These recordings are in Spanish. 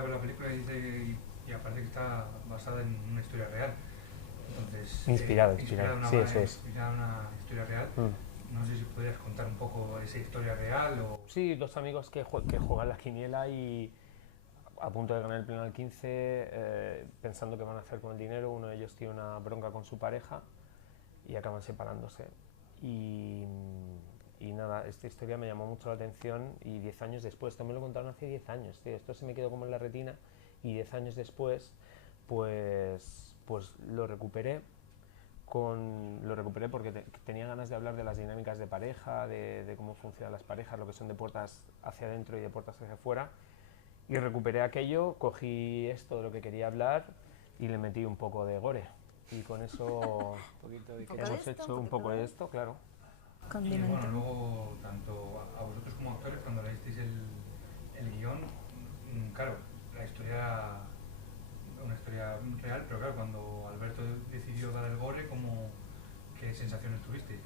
a ver la película y dice, y aparte que está basada en una historia real. Entonces, Inspirado, inspirada inspirado. en Sí, eso es. una historia real. Mm. No sé si podrías contar un poco esa historia real o... Sí, dos amigos que juegan la quiniela y a punto de ganar el pleno al 15, pensando qué van a hacer con el dinero. Uno de ellos tiene una bronca con su pareja y acaban separándose. Y, y nada, esta historia me llamó mucho la atención y 10 años después, esto me lo contaron hace 10 años, tío, esto se me quedó como en la retina y 10 años después, pues lo recuperé porque tenía ganas de hablar de las dinámicas de pareja, de cómo funcionan las parejas, lo que son de puertas hacia adentro y de puertas hacia afuera. Y recuperé aquello, cogí esto de lo que quería hablar y le metí un poco de gore. Y con eso Un poco de hemos esto, hecho un un poquito poco de de... esto, claro. Y bueno, Condimento. luego, tanto a vosotros como actores, cuando leísteis el guión, claro, la historia, una historia real, pero claro, cuando Alberto decidió dar el gore, ¿qué sensaciones tuvisteis?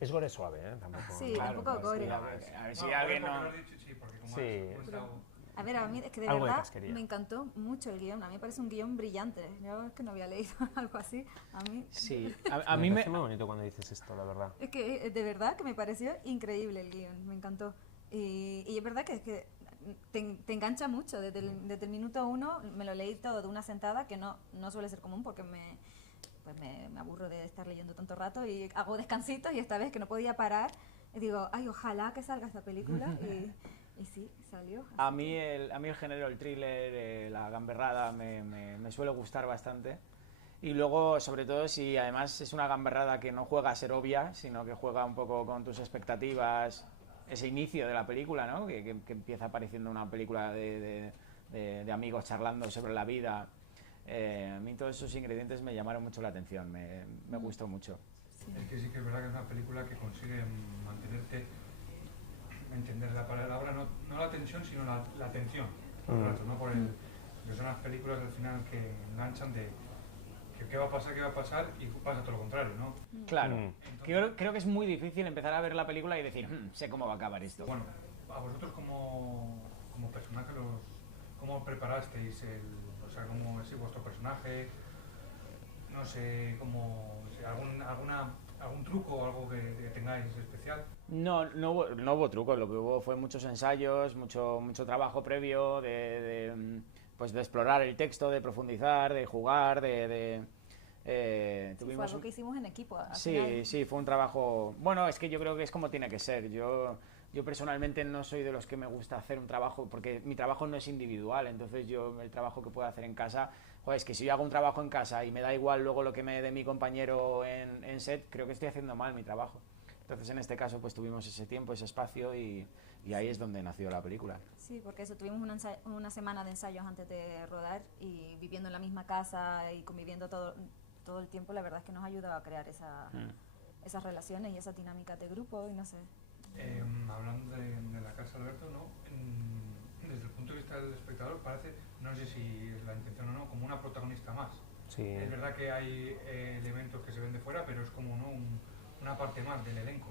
Es gore suave, ¿eh? Tampoco. Sí, No, tampoco no es gore. que- A ver No, si gore alguien porque no... lo has dicho, sí, porque como Sí, has Pero, estado... a ver, a mí es que de algo de verdad casquería. me encantó mucho el guión. A mí me parece un guión brillante. Yo es que no había leído algo así. A mí... Sí, A mí me parece muy bonito cuando dices esto, la verdad. Es que de verdad que me pareció increíble el guión. Me encantó. Y es verdad que te engancha mucho. Desde el minuto uno me lo leí todo de una sentada, que no suele ser común porque me aburro de estar leyendo tanto rato y hago descansitos y esta vez que no podía parar, digo, ay, ojalá que salga esta película y sí, salió. a mí el género, el thriller, la gamberrada me suele gustar bastante. Y luego, sobre todo, si además es una gamberrada que no juega a ser obvia, sino que juega un poco con tus expectativas, ese inicio de la película, ¿no? Que empieza apareciendo una película de amigos charlando sobre la vida. A mí todos esos ingredientes me llamaron mucho la atención, me gustó mucho. Es que sí que es verdad que es una película que consigue mantenerte, entender la palabra, no la tensión, sino la atención, todo el rato, ¿no? Que son las películas al final que enganchan de que qué va a pasar y pasa todo lo contrario, ¿no? Claro, Entonces, creo que es muy difícil empezar a ver la película y decir, sé cómo va a acabar esto. bueno, a vosotros como personaje, ¿cómo preparasteis o sea, cómo es vuestro personaje? No sé, algún truco o algo que tengáis especial. No hubo truco, lo que hubo fue muchos ensayos, mucho trabajo previo pues de explorar el texto, de profundizar, de jugar, Sí, fue algo que hicimos en equipo. Al Sí, final. sí, fue un trabajo... Bueno, es que yo creo que es como tiene que ser. Yo personalmente no soy de los que me gusta hacer un trabajo, porque mi trabajo no es individual, entonces yo el trabajo que puedo hacer en casa, joder, es que si yo hago un trabajo en casa y me da igual luego lo que me dé mi compañero en set, creo que estoy haciendo mal mi trabajo. Entonces en este caso pues tuvimos ese tiempo, ese espacio y ahí es donde nació la película. Sí, porque eso, tuvimos una semana de ensayos antes de rodar y viviendo en la misma casa y conviviendo todo el tiempo, la verdad es que nos ha ayudado a crear esas relaciones y esa dinámica de grupo y no sé. Hablando de la casa, Alberto, ¿no? Desde el punto de vista del espectador parece, no sé si es la intención o no, como una protagonista más. Sí. Es verdad que hay elementos que se ven de fuera, pero es como ¿no? Una parte más del elenco.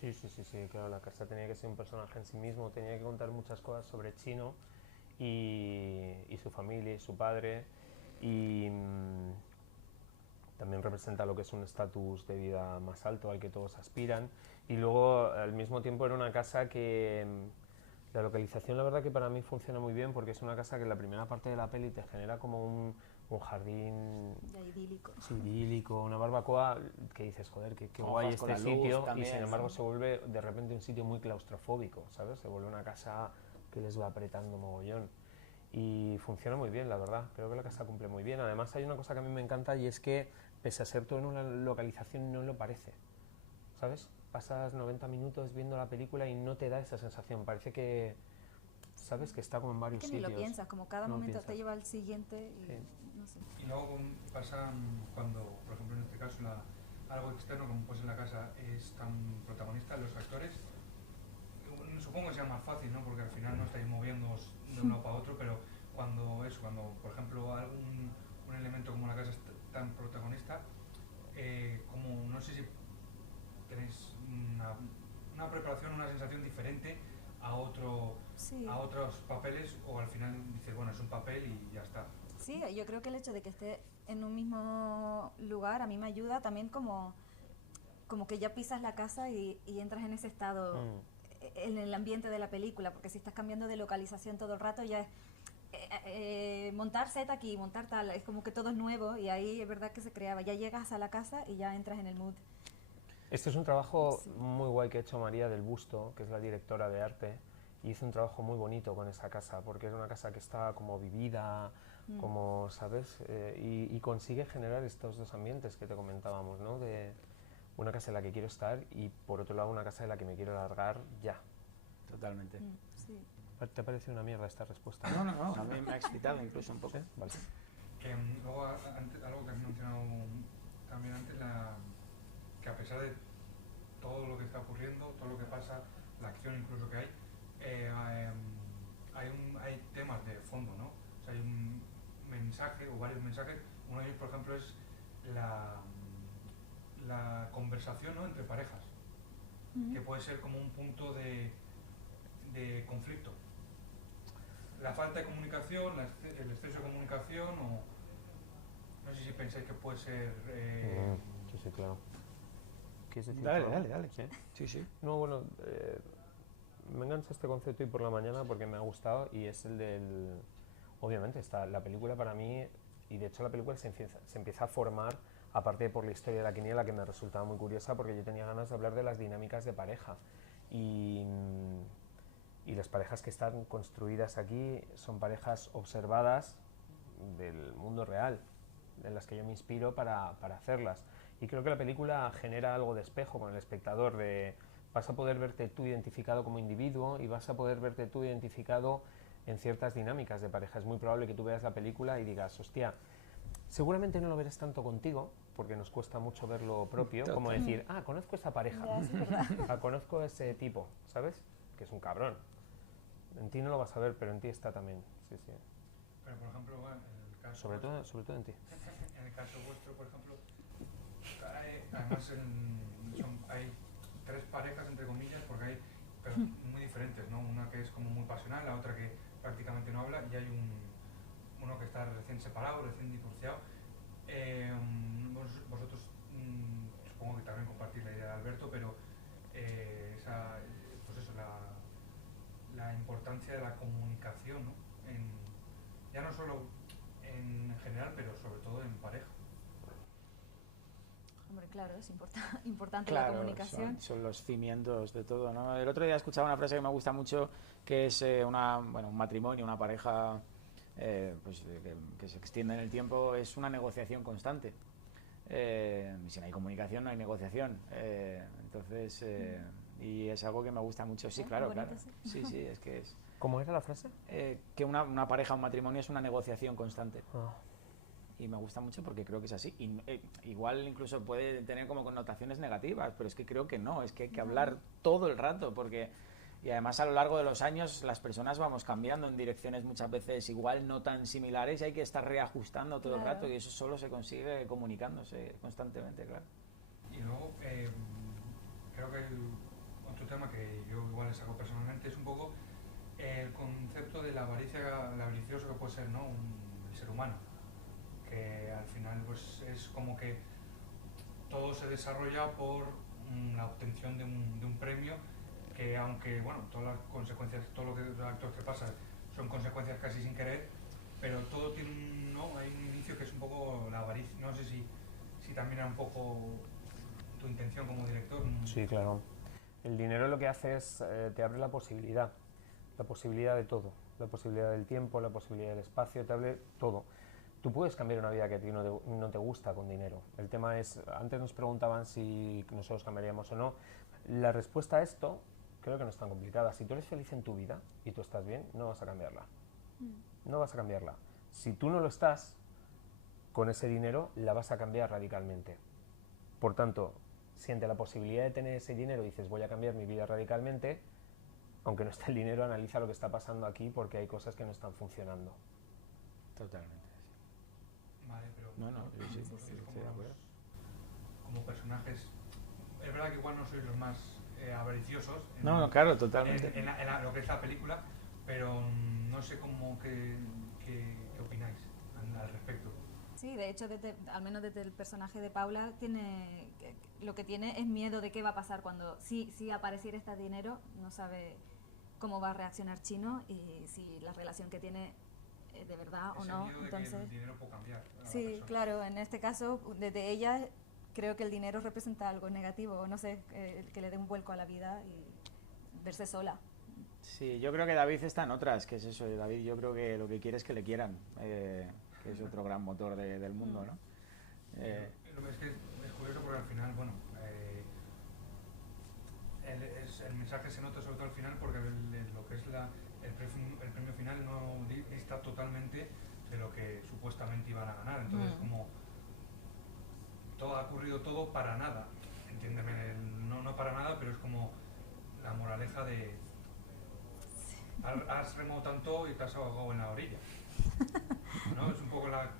Sí, claro, la casa tenía que ser un personaje en sí mismo, tenía que contar muchas cosas sobre Chino y su familia y su padre y también representa lo que es un estatus de vida más alto al que todos aspiran y luego al mismo tiempo era una casa que la localización la verdad que para mí funciona muy bien porque es una casa que en la primera parte de la peli te genera como un jardín Ya idílico. idílico, una barbacoa que dices, joder, qué guay Hojas con este la luz sitio también, y sin embargo ¿no? se vuelve de repente un sitio muy claustrofóbico, ¿sabes? Se vuelve una casa que les va apretando mogollón y funciona muy bien, la verdad, creo que la casa cumple muy bien. Además hay una cosa que a mí me encanta y es que pese a ser todo en una localización no lo parece, ¿sabes? Pasas 90 minutos viendo la película y no te da esa sensación, parece que sabes que está como en Es varios que ni sitios. lo piensas, como cada No lo momento te piensas. lleva al siguiente y Sí. no sé. Y luego pasa cuando, por ejemplo, en este caso, algo externo, como pues en la casa, es tan protagonista, los actores, supongo que sea más fácil, ¿no? Porque al final no estáis moviéndoos de un lado para otro, pero cuando por ejemplo, un elemento como la casa es tan protagonista, como no sé si tenéis una preparación, una sensación diferente Sí. a otros papeles, o al final dices, bueno, es un papel y ya está. Sí, yo creo que el hecho de que esté en un mismo lugar a mí me ayuda también como que ya pisas la casa y entras en ese estado, en el ambiente de la película, porque si estás cambiando de localización todo el rato ya es montar set aquí, montar tal, es como que todo es nuevo y ahí es verdad que se creaba, ya llegas a la casa y ya entras en el mood. Este es un trabajo Sí. muy guay que ha hecho María del Busto, que es la directora de arte, y hizo un trabajo muy bonito con esa casa, porque es una casa que está como vivida, como, ¿sabes? Y consigue generar estos dos ambientes que te comentábamos, ¿no? De una casa en la que quiero estar y, por otro lado, una casa en la que me quiero largar ya. Totalmente. Sí. ¿Te ha parecido una mierda esta respuesta? No, no, no, a mí me ha excitado incluso un poco. ¿Sí? Vale. Que luego, algo que has mencionado también antes, que a pesar de todo lo que está ocurriendo, todo lo que pasa, la acción incluso que hay, hay temas de fondo, ¿no? O sea, hay un mensaje o varios mensajes. Uno de ellos, por ejemplo, es la conversación, ¿no?, entre parejas, que puede ser como un punto de conflicto. La falta de comunicación, el exceso de comunicación, o no sé si pensáis que puede ser... Sí, sí, claro. ¿Quieres decir Dale, algo? dale, dale. ¿Sí? Sí, sí. No, bueno, me engancha este concepto hoy por la mañana porque me ha gustado y es el del... Obviamente, está la película para mí, y de hecho la película se empieza a formar, aparte por la historia de la quiniela, que me resultaba muy curiosa porque yo tenía ganas de hablar de las dinámicas de pareja. Y las parejas que están construidas aquí son parejas observadas del mundo real, en las que yo me inspiro para hacerlas. Y creo que la película genera algo de espejo con el espectador, de vas a poder verte tú identificado como individuo y vas a poder verte tú identificado en ciertas dinámicas de pareja. Es muy probable que tú veas la película y digas, hostia, seguramente no lo verás tanto contigo, porque nos cuesta mucho ver lo propio, como decir, ah, conozco a esa pareja, Ya, sí, ¿verdad? ah, conozco a ese tipo, ¿sabes? Que es un cabrón. En ti no lo vas a ver, pero en ti está también, sí, sí. Pero, por ejemplo, bueno, en el caso... Sobre todo en ti. En el caso vuestro, por ejemplo, además hay tres parejas, entre comillas, porque hay pero muy diferentes, ¿no? Una que es como muy pasional, la otra que prácticamente no habla, y hay uno que está recién separado, recién divorciado. Vosotros supongo que también compartís la idea de Alberto, pero pues eso, la importancia de la comunicación, ¿no? Ya no solo en general, pero sobre todo en pareja. Hombre, claro, es importante la Claro, comunicación. son los cimientos de todo, ¿no? El otro día escuchaba una frase que me gusta mucho, que es un matrimonio, una pareja pues, que se extiende en el tiempo, es una negociación constante. Si no hay comunicación, no hay negociación. Entonces, y es algo que me gusta mucho. Sí, claro, bonito, claro. sí. Sí, sí, es que es... ¿Cómo era la frase? que una pareja, un matrimonio es una negociación constante. Ah. Y me gusta mucho porque creo que es así. Y, igual incluso puede tener como connotaciones negativas, pero es que creo que no, es que hay que hablar todo el rato, porque... Y además a lo largo de los años las personas vamos cambiando en direcciones muchas veces igual no tan similares y hay que estar reajustando todo el rato, y eso solo se consigue comunicándose constantemente, claro. Y luego, creo que otro tema que yo igual le saco personalmente es un poco el concepto de la avaricia, el avaricioso que puede ser, ¿no?, el ser humano, que al final pues es como que todo se desarrolla por la obtención de un premio, que aunque, bueno, todas las consecuencias, todo lo que los actos que pasa son consecuencias casi sin querer, pero todo tiene hay un inicio que es un poco la avaricia. No sé si también era un poco tu intención como director. Sí, claro. El dinero lo que hace es, te abre la posibilidad de todo, la posibilidad del tiempo, la posibilidad del espacio, te abre todo. Tú puedes cambiar una vida que a ti no te gusta con dinero. El tema es, antes nos preguntaban si nosotros cambiaríamos o no. La respuesta a esto creo que no es tan complicada. Si tú eres feliz en tu vida y tú estás bien, no vas a cambiarla. No vas a cambiarla. Si tú no lo estás, con ese dinero la vas a cambiar radicalmente. Por tanto, si ante la posibilidad de tener ese dinero dices voy a cambiar mi vida radicalmente, aunque no esté el dinero, analiza lo que está pasando aquí porque hay cosas que no están funcionando. Totalmente. Vale, pero Sí, como personajes, es verdad que igual no sois los más avariciosos No, claro, totalmente. en lo que es la película, pero no sé cómo qué opináis al respecto. Sí, de hecho, al menos desde el personaje de Paula, lo que tiene es miedo de qué va a pasar cuando si apareciera este dinero, no sabe cómo va a reaccionar Chino y si la relación que tiene es de verdad o no. Miedo de Entonces, que el dinero puede cambiar a la sí, persona. claro, en este caso, desde ella, creo que el dinero representa algo negativo, no sé, que le dé un vuelco a la vida y verse sola. Sí, yo creo que David está en otras, que es eso, David yo creo que lo que quiere es que le quieran, que es otro gran motor del mundo, ¿no? Es que es curioso porque al final, bueno, el mensaje se nota sobre todo al final porque lo que es el premio final no dista totalmente de lo que supuestamente iban a ganar. Entonces, como todo ha ocurrido todo para nada, entiéndeme, no para nada, pero es como la moraleja de has remado tanto y te has ahogado en la orilla, ¿no? Es un poco la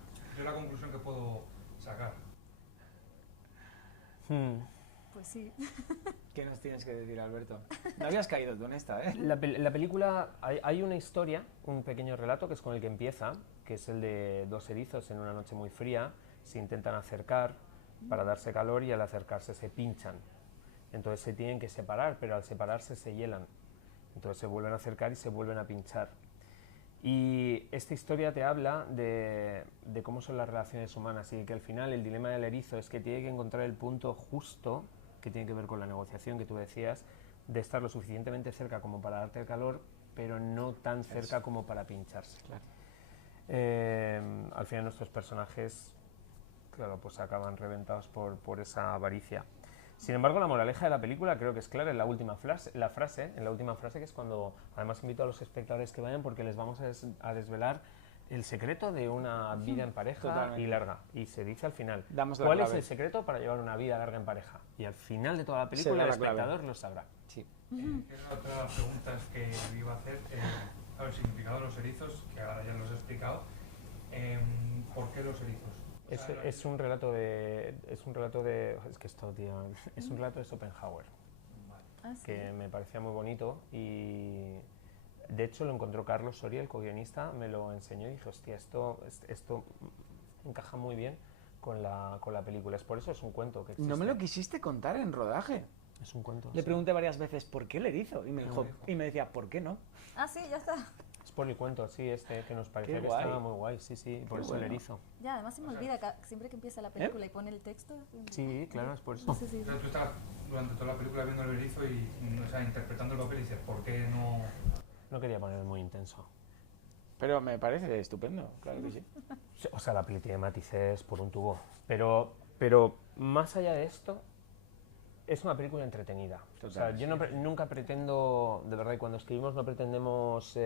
conclusión que puedo sacar. Pues sí. ¿Qué nos tienes que decir, Alberto? No habías caído tú en esta, ¿eh? La película, hay una historia, un pequeño relato que es con el que empieza, que es el de dos erizos en una noche muy fría, se intentan acercar para darse calor y al acercarse se pinchan. Entonces se tienen que separar, pero al separarse se hielan. Entonces se vuelven a acercar y se vuelven a pinchar. Y esta historia te habla de cómo son las relaciones humanas y que al final el dilema del erizo es que tiene que encontrar el punto justo, que tiene que ver con la negociación que tú decías, de estar lo suficientemente cerca como para darte el calor, pero no tan cerca como para pincharse. Claro. Al final nuestros personajes, claro, pues acaban reventados por esa avaricia. Sin embargo, la moraleja de la película creo que es clara en la última frase, que es cuando, además invito a los espectadores que vayan porque les vamos a desvelar el secreto de una vida en pareja Totalmente. y larga. Y se dice al final, Damos la ¿cuál es clave. el secreto para llevar una vida larga en pareja? Y al final de toda la Se película da el la clave. espectador lo sabrá. Sí. Que es otra de las preguntas que iba a hacer. El significado de los erizos, que ahora ya los he explicado. ¿Por qué los erizos? Es un relato de es que esto, tío, es un relato de Schopenhauer Ah, sí. que me parecía muy bonito y de hecho lo encontró Carlos Soria, el co-guionista, me lo enseñó y dije, hostia, esto encaja muy bien con la película. Es por eso es un cuento que existe. No me lo quisiste contar en rodaje. Es un cuento. Le sí. pregunté varias veces por qué el erizo y me dijo, y me decía, ¿por qué no? Ah, sí, ya está. Es por el cuento, sí, que nos parecía Qué que guay. estaba muy guay, sí, por Qué eso el bueno. erizo. Ya, además se me olvida siempre que empieza la película y pone el texto. Sí, claro, es por eso. Sí, sí, O sea, tú estás durante toda la película viendo el erizo y interpretando el papel y dices, ¿por qué no? No quería poner muy intenso. Pero me parece estupendo, claro que sí. O sea, la peli tiene matices por un tubo. Pero más allá de esto, es una película entretenida. Total, o sea, yo nunca pretendo, de verdad, y cuando escribimos no pretendemos...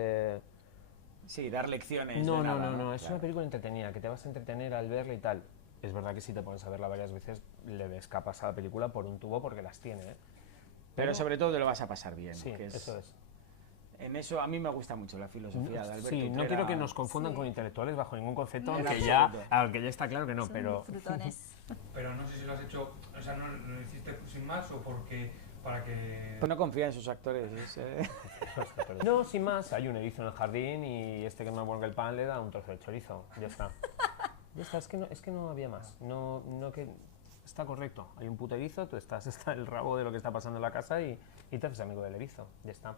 Sí, dar lecciones. No, de nada, es Claro. una película entretenida, que te vas a entretener al verla y tal. Es verdad que si te pones a verla varias veces, le ves capas a la película por un tubo porque las tiene, ¿eh? Pero sobre todo te lo vas a pasar bien. Sí, que es- eso es. En eso a mí me gusta mucho la filosofía de Alberto Sí, no Utrera. quiero que nos confundan Sí. con intelectuales bajo ningún concepto, No, aunque en ya, absoluto. está claro que no, Son pero... frutones. Pero no sé si lo has hecho, o sea, no lo hiciste sin más o porque para que... Pues no confía en sus actores. No, sin más, hay un erizo en el jardín y este que me vuelve el pan le da un trozo de chorizo, ya está. Ya está, es que no había más, que está correcto, hay un puto erizo, tú está el rabo de lo que está pasando en la casa y te haces amigo del erizo, ya está.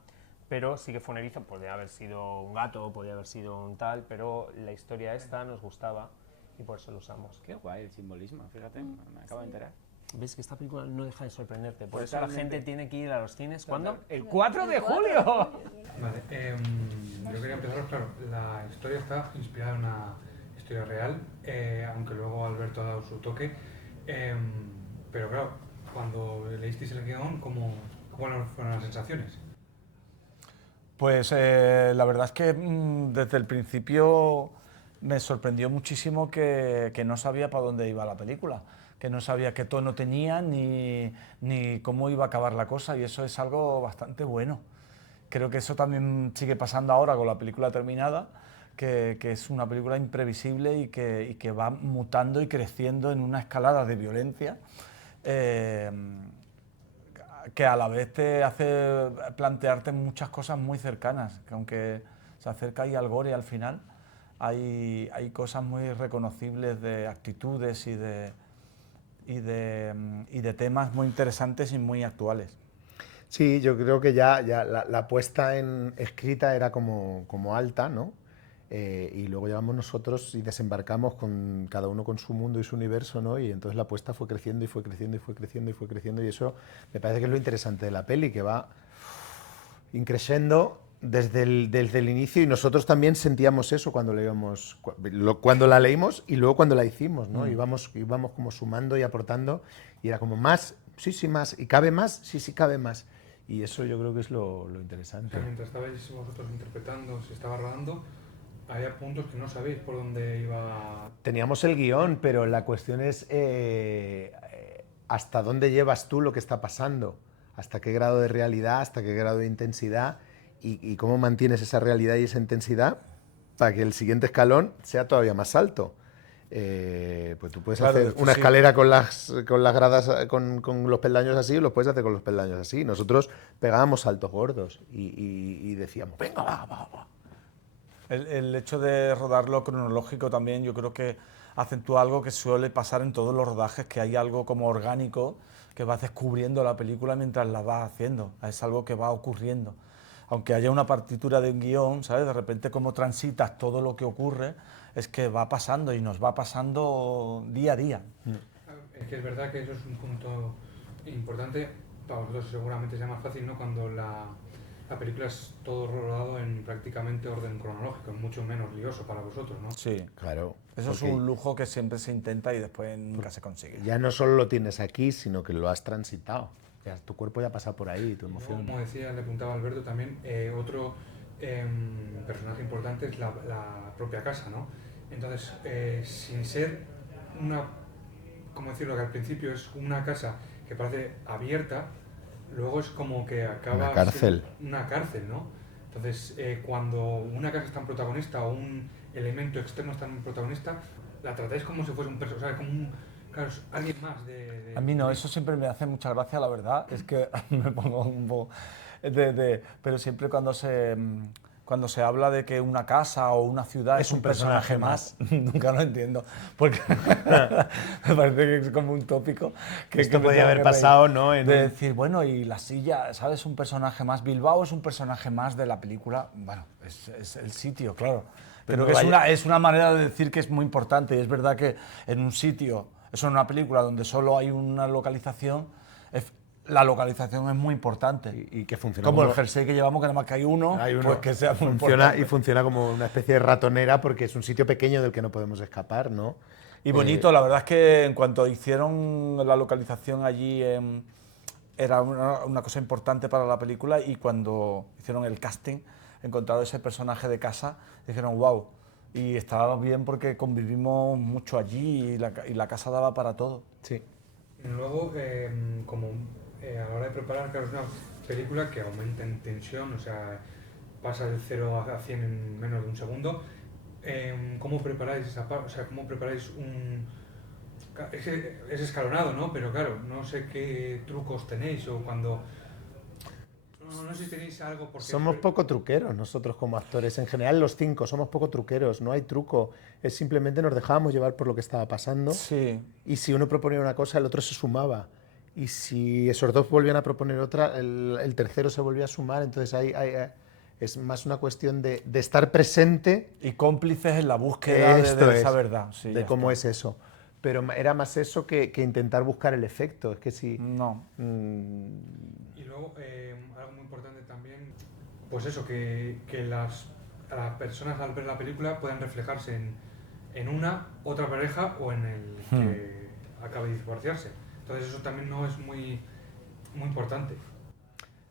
Pero sí que fue un erizo, podría haber sido un gato, podría haber sido un tal, pero la historia esta nos gustaba y por eso lo usamos. Qué guay el simbolismo, fíjate, me acabo de enterar. ¿Ves que esta película no deja de sorprenderte? Por eso la Totalmente. gente tiene que ir a los cines. ¿Cuándo? El 4 de El 4 julio. Vale, yo quería empezar, claro, la historia está inspirada en una historia real, aunque luego Alberto ha dado su toque, pero claro, cuando leísteis el guión, ¿cómo fueron las sensaciones? Pues la verdad es que desde el principio me sorprendió muchísimo que no sabía para dónde iba la película, que no sabía qué tono tenía ni cómo iba a acabar la cosa, y eso es algo bastante bueno. Creo que eso también sigue pasando ahora con la película terminada, que es una película imprevisible y que va mutando y creciendo en una escalada de violencia que a la vez te hace plantearte muchas cosas muy cercanas, que aunque se acerca ahí al gore al final, hay cosas muy reconocibles de actitudes y de temas muy interesantes y muy actuales. Sí, yo creo que ya la puesta en escrita era como alta, ¿no? Y luego llegamos nosotros y desembarcamos con cada uno con su mundo y su universo, ¿no? Y entonces la apuesta fue creciendo y fue creciendo y fue creciendo y fue creciendo, y eso me parece que es lo interesante de la peli, que va increciendo desde el inicio, y nosotros también sentíamos eso cuando cuando la leímos y luego cuando la hicimos, ¿no? Íbamos como sumando y aportando, y era como más, sí, más, y cabe más, sí, cabe más. Y eso yo creo que es lo interesante. O sea, mientras estabais vosotros interpretando, se estaba rodando, había puntos que no sabéis por dónde iba. Teníamos el guión, pero la cuestión es hasta dónde llevas tú lo que está pasando, hasta qué grado de realidad, hasta qué grado de intensidad, y cómo mantienes esa realidad y esa intensidad para que el siguiente escalón sea todavía más alto. Pues tú puedes hacer una escalera con las gradas, con los peldaños así, lo puedes hacer con los peldaños así. Nosotros pegábamos saltos gordos y decíamos, venga, va. El hecho de rodarlo cronológico también, yo creo que acentúa algo que suele pasar en todos los rodajes, que hay algo como orgánico que vas descubriendo la película mientras la vas haciendo. Es algo que va ocurriendo. Aunque haya una partitura de un guión, ¿sabes? De repente cómo transitas todo lo que ocurre, es que va pasando y nos va pasando día a día. Es que es verdad que eso es un punto importante. Para vosotros seguramente sea más fácil, ¿no? Cuando la película es todo rodado en prácticamente orden cronológico, es mucho menos lioso para vosotros, ¿no? Sí, claro. Eso es un lujo que siempre se intenta y después nunca se consigue. Ya no solo lo tienes aquí, sino que lo has transitado. Ya, tu cuerpo ya pasa por ahí, tu emoción. Como decía, le apuntaba Alberto también, otro personaje importante es la propia casa, ¿no? Entonces, sin ser una, como decirlo, que al principio es una casa que parece abierta, luego es como que acaba una cárcel. Una cárcel, ¿no? Entonces, cuando una casa es tan protagonista o un elemento externo es tan protagonista, la tratáis como si fuese un personaje, o sea, como un, claro, alguien más A mí no, eso siempre me hace mucha gracia, la verdad, es que me pongo un poco pero siempre cuando se habla de que una casa o una ciudad es un personaje más, nunca lo entiendo, porque me parece que es como un tópico. Esto podría haber pasado, ¿no? De decir, bueno, y la silla, ¿sabes? Un personaje más. Bilbao es un personaje más de la película. Bueno, es el sitio, claro. Pero que es una manera de decir que es muy importante, y es verdad que en un sitio, eso en una película donde solo hay una localización, la localización es muy importante. Y que funciona como el jersey que llevamos, que nada más que hay uno, pues que sea muy importante. Y funciona como una especie de ratonera, porque es un sitio pequeño del que no podemos escapar, ¿no? Y bonito, la verdad es que en cuanto hicieron la localización allí, era una cosa importante para la película, y cuando hicieron el casting, encontraron ese personaje de casa, dijeron, wow, y estaba bien porque convivimos mucho allí y la casa daba para todo. Sí. Luego, como a la hora de preparar, claro, es una película que aumenta en tensión, o sea, pasa del 0 a 100 en menos de un segundo. ¿Cómo preparáis esa parte? O sea, ¿cómo preparáis un...? Es escalonado, ¿no? Pero claro, no sé qué trucos tenéis o cuando... No sé si tenéis algo porque... Somos poco truqueros nosotros como actores. En general los 5 somos poco truqueros, no hay truco. Es simplemente nos dejábamos llevar por lo que estaba pasando. Sí. Y si uno proponía una cosa, el otro se sumaba. Y si esos dos volvían a proponer otra, el tercero se volvía a sumar. Entonces es más una cuestión de estar presente. Y cómplices en la búsqueda de esa verdad. Sí, de cómo es eso. Pero era más eso que intentar buscar el efecto. Es que si... No. Y luego, algo muy importante también, pues eso, que las personas al ver la película puedan reflejarse en una, otra pareja o en el que acabe de divorciarse. Entonces eso también no es muy importante.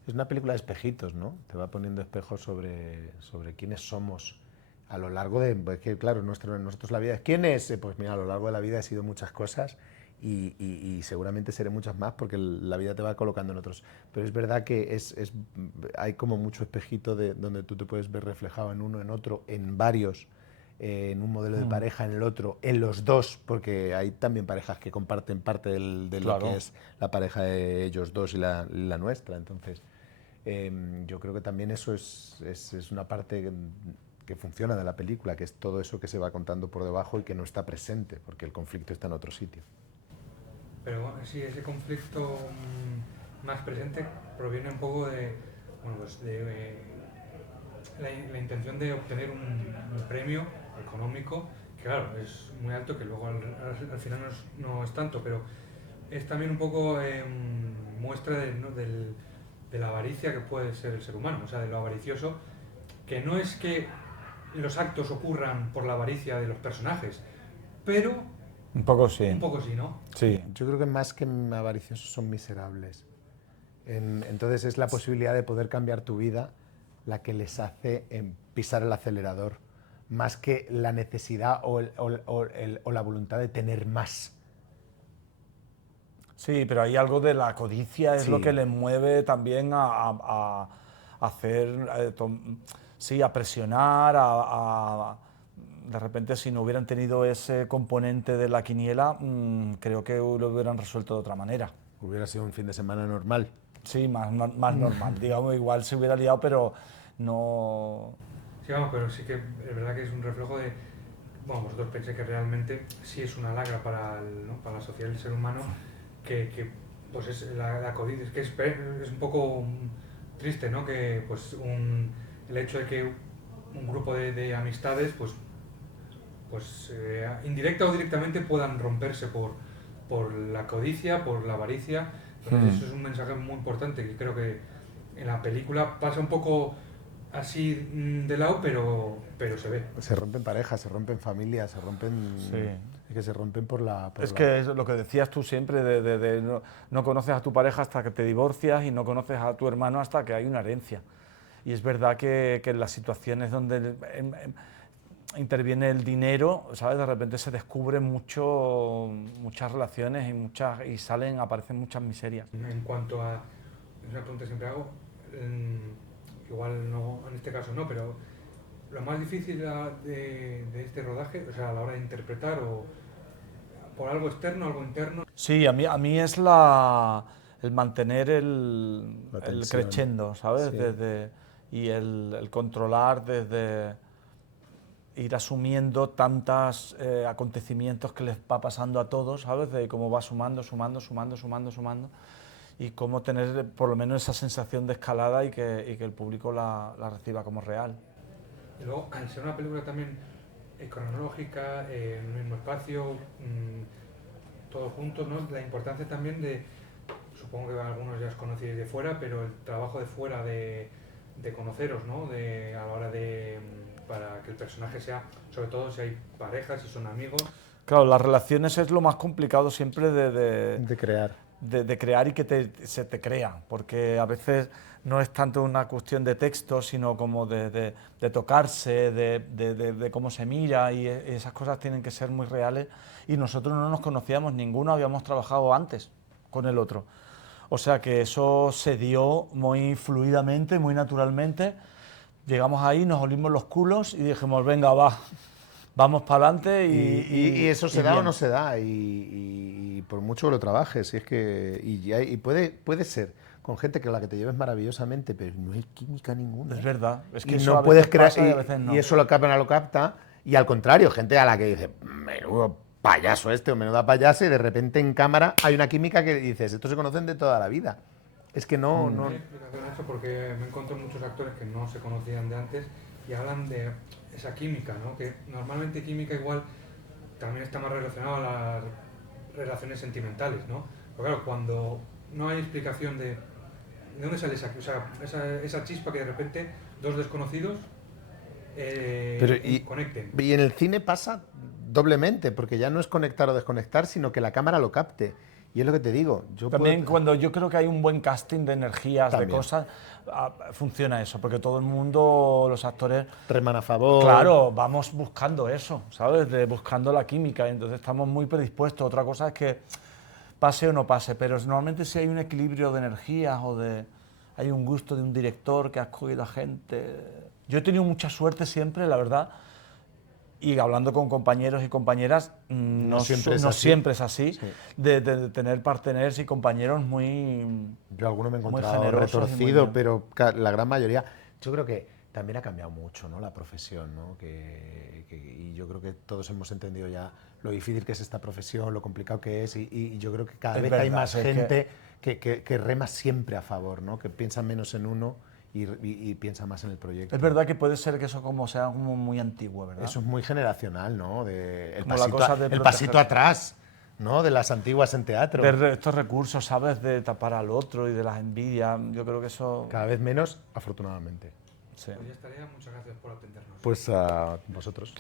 Es una película de espejitos, ¿no? Te va poniendo espejos sobre quiénes somos a lo largo de... Pues que, claro, nosotros la vida... ¿Quién es? Pues mira, a lo largo de la vida he sido muchas cosas y seguramente seré muchas más, porque la vida te va colocando en otros. Pero es verdad que hay como mucho espejito donde tú te puedes ver reflejado en uno, en otro, en varios, en un modelo de pareja, en el otro, en los dos, porque hay también parejas que comparten parte de lo que es la pareja de ellos dos y la nuestra. Entonces, yo creo que también eso es una parte que funciona de la película, que es todo eso que se va contando por debajo y que no está presente, porque el conflicto está en otro sitio. Pero sí, ese conflicto más presente proviene un poco de, bueno, pues la intención de obtener un premio económico, que claro, es muy alto, que luego al final no es tanto, pero es también un poco muestra de la avaricia que puede ser el ser humano, o sea, de lo avaricioso, que no es que los actos ocurran por la avaricia de los personajes, pero Un poco sí. un poco sí, ¿no? Sí. Yo creo que más que avariciosos son miserables. Entonces es la posibilidad de poder cambiar tu vida la que les hace pisar el acelerador, más que la necesidad o la voluntad de tener más. Sí, pero hay algo de la codicia, es Sí. lo que les mueve también a hacer, sí, a presionar, de repente si no hubieran tenido ese componente de la quiniela, creo que lo hubieran resuelto de otra manera. Hubiera sido un fin de semana normal. Sí, más normal, digamos, igual se hubiera liado, pero no... Sí, vamos, pero sí que es verdad que es un reflejo de, bueno, vosotros pensáis que realmente sí es una lagra para, para la sociedad del ser humano, que pues es la codicia, es que es un poco triste, ¿no? Que pues el hecho de que un grupo de amistades, pues indirecta o directamente puedan romperse por la codicia, por la avaricia. Entonces eso es un mensaje muy importante que creo que en la película pasa un poco así de lado, pero se ve. Se rompen parejas, se rompen familias, se rompen... Sí. Es que se rompen que es lo que decías tú siempre, no conoces a tu pareja hasta que te divorcias y no conoces a tu hermano hasta que hay una herencia. Y es verdad que en las situaciones donde interviene el dinero, ¿sabes? De repente se descubren muchas relaciones y aparecen muchas miserias. En cuanto a... Es una pregunta que siempre hago, igual no, en este caso no, pero lo más difícil de este rodaje, o sea, a la hora de interpretar, o por algo externo, algo interno. Sí, a mí es el mantener el crescendo, ¿sabes? Sí. Y el controlar desde ir asumiendo tantos acontecimientos que les va pasando a todos, ¿sabes? De cómo va sumando y cómo tener por lo menos esa sensación de escalada y que el público la reciba como real. Y luego, al ser una película también cronológica, en el mismo espacio, todos juntos, ¿no? La importancia también de, supongo que algunos ya os conocéis de fuera, pero el trabajo de fuera de conoceros, ¿no? A la hora para que el personaje sea, sobre todo si hay parejas, si son amigos. Claro, las relaciones es lo más complicado siempre de crear. De crear y que se te crea, porque a veces no es tanto una cuestión de texto, sino como de tocarse, de cómo se mira, y esas cosas tienen que ser muy reales, y nosotros no nos conocíamos, ninguno habíamos trabajado antes con el otro. O sea que eso se dio muy fluidamente, muy naturalmente. Llegamos ahí, nos olimos los culos y dijimos, venga, vamos para adelante. Y eso se da bien. o no se da, y por mucho que lo trabajes, y es que y puede ser con gente con la que te lleves maravillosamente, pero no hay química ninguna. Es verdad, es que y eso no a puedes veces crear, pasa y a veces no. y eso lo capta, y al contrario, gente a la que dice, menudo payaso o menuda payasa, y de repente en cámara hay una química que dices, estos se conocen de toda la vida. Es que no... No hay explicación a eso porque me encuentro muchos actores que no se conocían de antes y hablan de esa química, ¿no? Que normalmente química igual también está más relacionado a las relaciones sentimentales, ¿no? Pero claro, cuando no hay explicación de dónde sale esa chispa que de repente dos desconocidos conecten. Y en el cine pasa doblemente, porque ya no es conectar o desconectar, sino que la cámara lo capte. Y es lo que te digo. También cuando yo creo que hay un buen casting de energías, También. de cosas, funciona eso, porque todo el mundo, los actores, reman a favor. claro, vamos buscando eso, ¿sabes? Buscando la química, entonces estamos muy predispuestos. Otra cosa es que pase o no pase, pero normalmente si hay un equilibrio de energías hay un gusto de un director que ha escogido a gente. Yo he tenido mucha suerte siempre, la verdad, y hablando con compañeros y compañeras, no siempre es así, Sí. de tener partners y compañeros muy... Yo alguno me he muy encontrado generosos y muy retorcido, bien. pero la gran mayoría, yo creo que también ha cambiado mucho, ¿no? La profesión, ¿no? Y yo creo que todos hemos entendido ya lo difícil que es esta profesión, lo complicado que es, y yo creo que cada Es vez hay verdad, más es que- gente que rema siempre a favor, ¿no? Que piensa menos en uno y piensa más en el proyecto. Es verdad que puede ser que eso sea como muy antiguo, ¿verdad? Eso es muy generacional, ¿no? El Como la cosa de el proteger. pasito atrás, ¿no? De las antiguas en teatro. Ver estos recursos, ¿sabes? De tapar al otro y de las envidias, yo creo que eso... Cada vez menos, afortunadamente. Sí. Pues ya estaría. Muchas gracias por atendernos. Pues a vosotros.